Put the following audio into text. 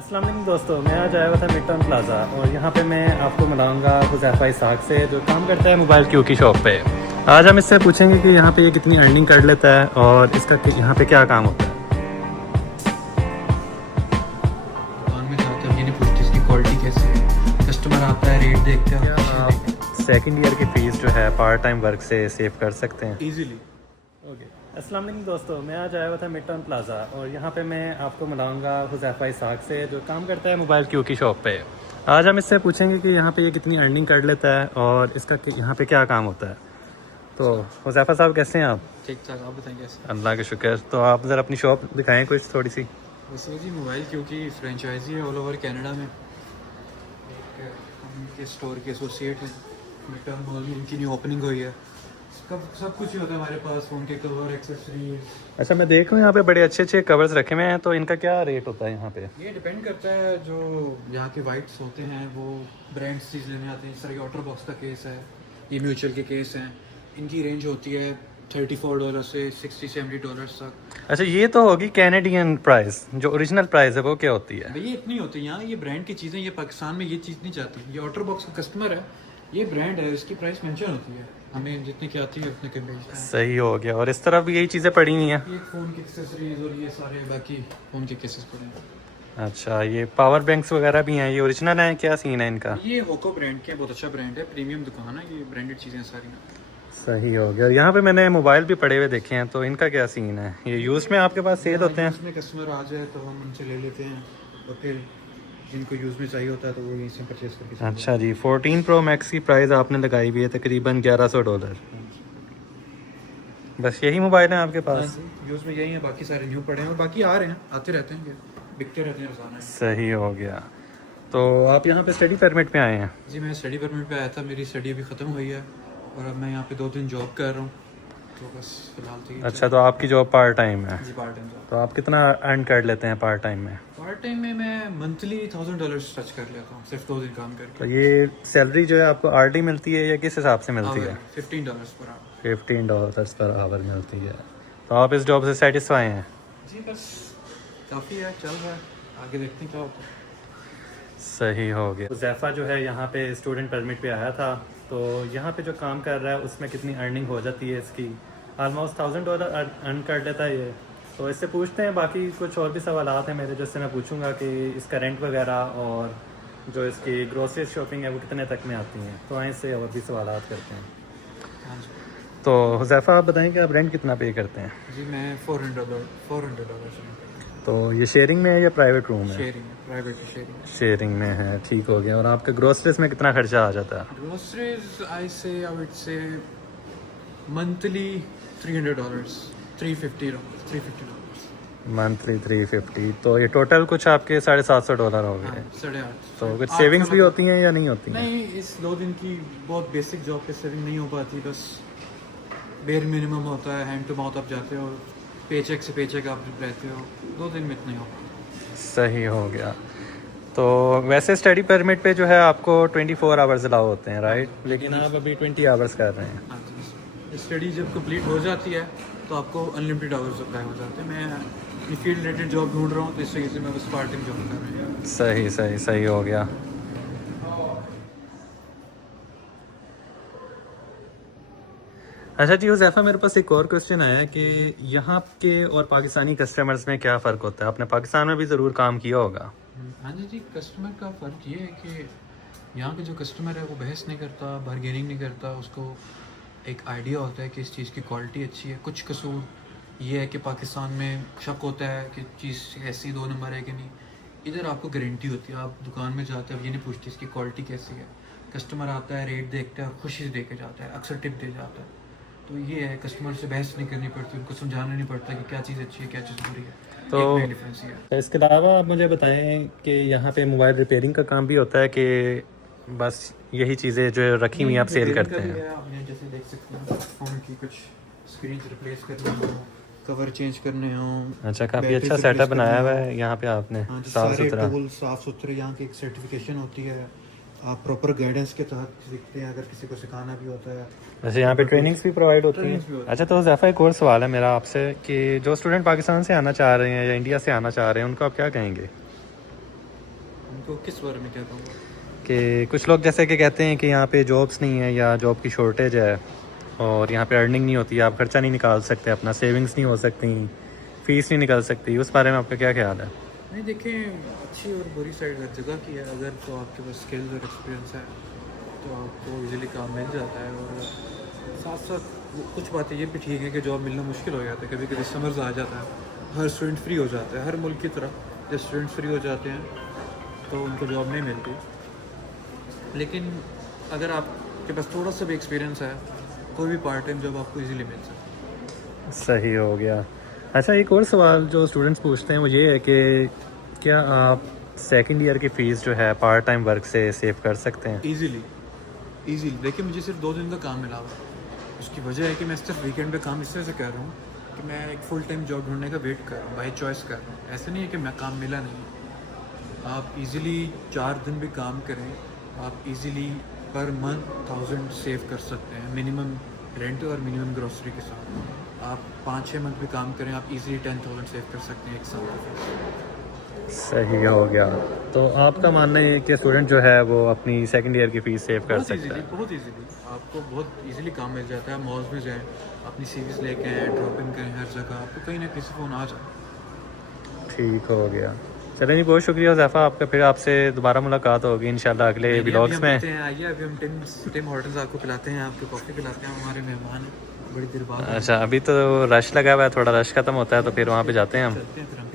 अस्सलाम वालेकुम दोस्तों, मैं आज आया हुआ था मिड टाउन प्लाज़ा और यहाँ पे मैं आपको मिलाऊंगा हुज़ैफ़ा इसाक से जो काम करता है मोबाइल क्यू की शॉप पे। आज हम इससे पूछेंगे कि यहाँ पे ये कितनी अर्निंग कर लेता है और इसका यहाँ पे क्या काम होता है। दुकान में जाते हैं, ये नहीं पूछते इसकी क्वालिटी कैसी है। कस्टमर आता है, रेट देखते हैं, आप सेकेंड ईयर की फ़ीस जो है पार्ट टाइम वर्क से सेव कर सकते हैं इजीली। ओके। अस्सलाम वालेकुम दोस्तों, मैं आज आया हुआ था मिड टाउन प्लाज़ा और यहाँ पे मैं आपको मिलाऊंगा हुज़ैफ़ा इसाक से जो काम करता है मोबाइल क्यू की शॉप पे। आज हम इससे पूछेंगे कि यहाँ पे ये कितनी अर्निंग कर लेता है और इसका यहाँ पे क्या काम होता है। तो हुज़ैफ़ा साहब कैसे हैं आप? ठीक ठाक, आप बताएं कैसे। अल्लाह के शुक्र। तो आप ज़रा अपनी शॉप दिखाएं कुछ थोड़ी सी। वैसे जी मोबाइल क्योंकि फ्रेंचाइजी है ऑल ओवर कनाडा में। एक उनके स्टोर के एसोसिएट हैं, मिडटाउन मॉल में इनकी न्यू ओपनिंग हुई है। सब कुछ ही होता है हमारे पास, फ़ोन के कवर, एक्सेसरीज। अच्छा, मैं देख रहा हूँ यहाँ पे बड़े अच्छे अच्छे कवर्स रखे हुए हैं, तो इनका क्या रेट होता है यहाँ पे? ये डिपेंड करता है, जो यहाँ के वाइट्स होते हैं वो ब्रांड्स चीज़ लेने आते हैं। इस तरह के ऑटर बॉक्स का केस है, ये म्यूचुअल के केस हैं। इनकी रेंज होती है $34 से $60-70 तक। अच्छा, ये तो होगी कैनेडियन प्राइस, जो ओरिजिनल प्राइस है वो क्या होती है? भैया इतनी होती है यहाँ, ये ब्रांड की चीज़ें, ये पाकिस्तान में ये चीज़ नहीं चाहती। ये ऑटर बॉक्स का कस्टमर है, ये ब्रांड है, इसकी प्राइस मेंशन होती है। हमें जितने की आती है उतने के बेचते हैं। सही हो गया। और इस तरफ भी यही चीज़ें पड़ी हुई हैं। ये फ़ोन की एक्सेसरीज और ये सारे बाकी फ़ोन के केसेस पड़े हैं। अच्छा, ये पावर बैंक्स वगैरह भी हैं, ये ओरिजिनल हैं, क्या सीन है इनका? ये होको ब्रांड के, बहुत अच्छा ब्रांड है, प्रीमियम दुकान है, ये ब्रांडेड चीज़ें सारी। सही हो गया। यहाँ पे मैंने मोबाइल भी पड़े हुए देखे हैं, तो इनका क्या सीन है? ये यूज़ में आपके पास सेल होते हैं? उसमें कस्टमर आ जाए तो हम उनसे ले लेते हैं, और फिर जिनको यूज़ में चाहिए होता है तो वो यहीं से परचेज करके। अच्छा जी। 14 प्रो मैक्स की प्राइस आपने लगाई हुई है तकरीबन $1100। बस यही मोबाइल है आपके पास? यूज़ में यही है, बाकी सारे न्यू पड़े हैं और बाकी आ रहे हैं, आते रहते हैं, बिकते रहते हैं रोजाना। सही हो गया। तो आप यहाँ पे स्टडी परमिट पे आए हैं? जी मैं स्टडी परमिट पे आया था, मेरी स्टडी अभी ख़त्म हुई है और अब मैं यहाँ पे 2 दिन जॉब कर रहा हूँ, तो बस फिलहाल तो अच्छा, तो आपकी जॉब पार्ट टाइम है? जी पार्ट टाइम जॉब। तो आप कितना अर्न कर लेते हैं पार्ट टाइम में? पार्ट टाइम में मैं मंथली $1000 टच कर लेता हूँ, सिर्फ 2 दिन काम तो करके। ये सैलरी जो है आपको आरडी मिलती है या किस हिसाब से मिलती है? $15 पर आवर। $15 पर आवर मिलती है। तो आप इस जॉब से सेटिस्फाई हैं? जी बस काफ़ी है, चल रहा है, आगे देखते हैं क्या होता है। सही हो गया। हुज़ैफ़ा जो है यहाँ पे स्टूडेंट परमिट पे आया था, तो यहाँ पे जो काम कर रहा है उसमें कितनी अर्निंग हो जाती है इसकी? ऑलमोस्ट $1000 अर्न कर लेता है ये। तो इससे पूछते हैं, बाकी कुछ और भी सवालात हैं मेरे जिससे मैं पूछूंगा कि इसका रेंट वगैरह और जो इसकी ग्रोसरी शॉपिंग है वो कितने तक में आती हैं। तो आए इससे और भी सवालात करते हैं। हाँ जी। तो हुज़ैफ़ा आप बताएं कि आप रेंट कितना पे करते हैं? जी मैं $400 तो ये शेयरिंग में है या प्राइवेट रूम है? Sharing, private sharing. शेयरिंग में है, ठीक हो गया। और आपके ग्रोसरीज में कितना खर्चा आ जाता है? Groceries I would say monthly $300, $350। Monthly 350। तो ये टोटल कुछ आपके $750 हो गए। 850। तो कुछ सेविंग्स भी होती हैं या नहीं होती हैं? नहीं, इस 2 दिन की बहुत बेसिक जॉब पे सेविंग नहीं हो पाती, बस बेर मिनिमम होता है, हैंड टू माउथ आप जाते हो, पेचेक से पेचेक आप रहते हो, 2 दिन में इतना ही हो पाता। सही हो गया। तो वैसे स्टडी परमिट पे जो है आपको 24 आवर्स अलाउ होते हैं, राइट? लेकिन आप अभी 20 आवर्स कर रहे हैं। हाँ जी, स्टडी जब कंप्लीट हो जाती है तो आपको अनलिमिटेड आवर्स अप्लाई हो जाते हैं। मैं अपनी फील्ड रिलेटेड जॉब ढूंढ रहा हूँ, तो इस वजह से मैं बस पार्ट टाइम जॉब कर रहा हूँ। सही सही सही हो गया। अच्छा जी हुज़ैफ़ा, मेरे पास एक और क्वेश्चन आया कि यहाँ के और पाकिस्तानी कस्टमर्स में क्या फ़र्क होता है? आपने पाकिस्तान में भी ज़रूर काम किया होगा। हाँ जी, कस्टमर का फ़र्क ये है कि यहाँ के जो कस्टमर है वो बहस नहीं करता, बार्गेनिंग नहीं करता, उसको एक आइडिया होता है कि इस चीज़ की क्वालिटी अच्छी है। कुछ कसूर ये है कि पाकिस्तान में शक होता है कि चीज़ ऐसी 2 नंबर है कि नहीं। इधर आपको गारंटी होती है, आप दुकान में जाते हैं, अब ये नहीं पूछते इसकी क्वालिटी कैसी है। कस्टमर आता है, रेट देखता है और खुशी से दे के जाता है, अक्सर टिप दे जाता है। तो ये है, कस्टमर से बहस नहीं करनी पड़ती, उनको समझाना नहीं पड़ता कि क्या चीज़ अच्छी है क्या चीज़ बुरी है। तो एक डिफरेंस ये है। इसके अलावा आप मुझे बताएं कि यहाँ पे मोबाइल रिपेयरिंग का काम भी होता है कि बस यही चीज़ें जो रखी हुई आप सेल करते हैं? आपने जैसे देख सकते हैं, फ़ोन की कुछ स्क्रीन रिप्लेस करनी हो, कवर चेंज करने हो। अच्छा, काफ़ी अच्छा सेटअप बनाया हुआ है यहाँ पे आपने, हाँ, साफ़ सुथरा। साफ़ सुथरे। यहाँ की एक सर्टिफिकेशन होती है, आप प्रॉपर गाइडेंस के तहत सीखते हैं, अगर किसी को सिखाना भी होता है। वैसे यहाँ पे ट्रेनिंग्स भी प्रोवाइड होती ट्रेनिंग्स भी हैं? होती हैं। अच्छा, तो ज़ैफ़ा एक और सवाल है मेरा आपसे कि जो स्टूडेंट पाकिस्तान से आना चाह रहे हैं या इंडिया से आना चाह रहे हैं, उनको आप क्या कहेंगे? उनको किस बारे में कहता हूँ? कि कुछ लोग जैसे कि कहते हैं कि यहाँ पे जॉब्स नहीं है या जॉब की शॉर्टेज है और यहाँ पे अर्निंग नहीं होती, आप खर्चा नहीं निकाल सकते, अपना सेविंग्स नहीं हो सकती, फ़ीस नहीं निकल सकती, उस बारे में आपका क्या ख्याल है? नहीं, देखें, अच्छी और बुरी साइड हर जगह की है। अगर तो आपके पास स्किल्स और एक्सपीरियंस है तो आपको इजीली काम मिल जाता है, और साथ साथ कुछ बातें ये भी ठीक है कि जॉब मिलना मुश्किल हो जाता है। कभी कभी समर्स आ जाता है, हर स्टूडेंट फ्री हो जाता है, हर मुल्क की तरह जब स्टूडेंट फ्री हो जाते हैं तो उनको जॉब नहीं मिलती। लेकिन अगर आपके पास थोड़ा सा भी एक्सपीरियंस है, कोई भी पार्ट टाइम जॉब आपको इजीली मिल सकती है। सही हो गया। अच्छा, एक और सवाल जो स्टूडेंट्स पूछते हैं वो ये है कि क्या आप सेकंड ईयर की फ़ीस जो है पार्ट टाइम वर्क से सेव कर सकते हैं? ईजीली देखिए, मुझे सिर्फ 2 दिन का काम मिला हुआ है। उसकी वजह है कि मैं सिर्फ वीकेंड पे काम इस तरह से कर रहा हूँ कि मैं एक फुल टाइम जॉब ढूंढने का वेट कर रहा हूँ, बाई चॉइस कर रहा हूँ। ऐसा नहीं है कि मैं काम मिला नहीं। आप इजीली 4 दिन भी काम करें, आप इजीली पर मंथ 1000 सेव कर सकते हैं, मिनिमम रेंट और मिनिमम ग्रोसरी के साथ। आप 5-6 मंथ भी काम करें, आप इजीली 10,000 सेव कर सकते हैं एक साल में। सही हो गया। तो आपका मानना है कि स्टूडेंट जो है वो अपनी सेकंड ईयर की फ़ीस सेव कर सकता है? बहुत इजीली आपको बहुत इजीली काम मिल जाता है। मॉल्स में जाएं, अपनी सीवीज लेके आएँ, ड्रॉप इन करें, हर जगह आपको कहीं ना कहीं से फ़ोन आ जाए। ठीक हो गया। चलिए जी, बहुत शुक्रिया ज़ैफ़ा आपका। फिर आपसे दोबारा मुलाकात होगी इंशाल्लाह अगले व्लॉग्स में। आइए, अभी हम टिम हॉर्टन्स आपको पिलाते हैं, आपको कॉफ़ी पिलाते हैं। हमारे मेहमान हैं, बड़ी देर बाद अच्छा, अभी तो रश लगा हुआ है, थोड़ा रश ख़त्म होता है तो फिर वहाँ पे जाते हैं हम। चलते हैं फिर हम।